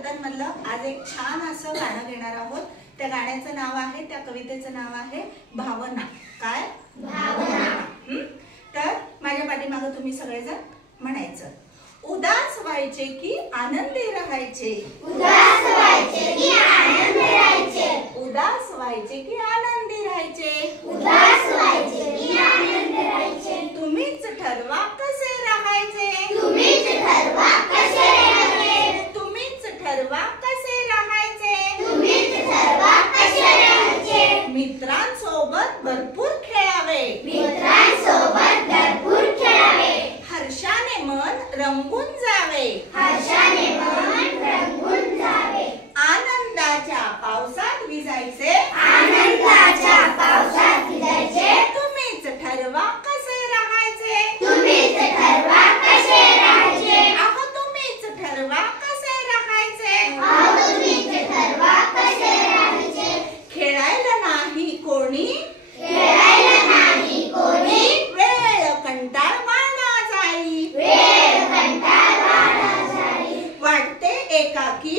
कथांमधलं आज एक छान असं गाणं घेणार आहोत। त्या गाण्याचं नाव आहे, त्या कवितेचं नाव आहे भावना। काय? भावना। तर माझ्या पाठीमागे तुम्ही सगळेजण म्हणायचं, उदास व्हायचे की आनंदी राहायचे, उदास व्हायचे की आनंदी राहायचे, उदास व्हायचे की आनंदी राहायचे, उदास व्हायचे की आनंदी राहायचे। तुम्हीच ठरवा कसे राहायचे, तुम्हीच ठरवा कसे राहायचे, तुम्हीच ठरवा कसे राहायचे, तुम्हीच ठरवा कसे राहायचे। मित्रांसोबत भरपूर खेळावे, मित्रांसोबत भरपूर खेळावे, हर्षाने मन रंगून जावे, हर्षाने मन रंगून जावे, आनंदाच्या पावसात भिजायचे, आनंदाच्या पावसात भिजायचे। तुम्हीच ठरवा कसे राहायचे, तुम्हीच ठरवा कसे राहायचे, अहो तुम्हीच ठरवा कसे राहायचे, अहो तुम्हीच ठरवा कसे राहायचे। खेळायला नाही कोणी, खेळायला नाही कोणी, वेळ कंटाळवाणा जाई, वेळ कंटाळवाणा जाई, वाटते एकाकी,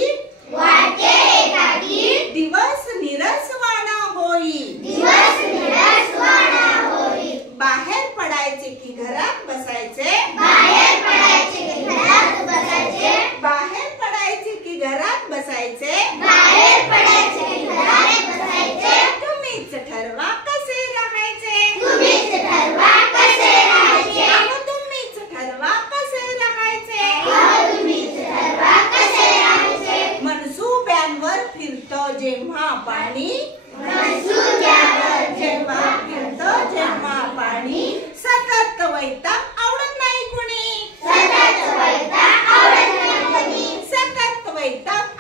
वाटे एकाकी, दिवस निरसवाणा होई, दिवस निराशवाणा होई, बाहेर पडायचे की घरात बसायचे, बाहेर पडायचे की घरात बसायचे, बाहेर पडायचे की घरात बसायचे, बाहेर पडायचे की घरात बसायचे। तुम्हीच ठरवा कसे राहायचे, तुम्हीच ठरवा कसे राहायचे, अहो तुम्हीच ठरवा कसे राहायचे, अहो तुम्हीच ठरवा कसे राहायचे। मनसुब्यांवर फिरतं जेव्हा पाणी, मनसुब्यावर जेव्हा फिरतं जेव्हा पाणी, सतत वैताग आवडत नाही कुणी, सतत वैताग आवडत नाही कोणी, सतत वैताग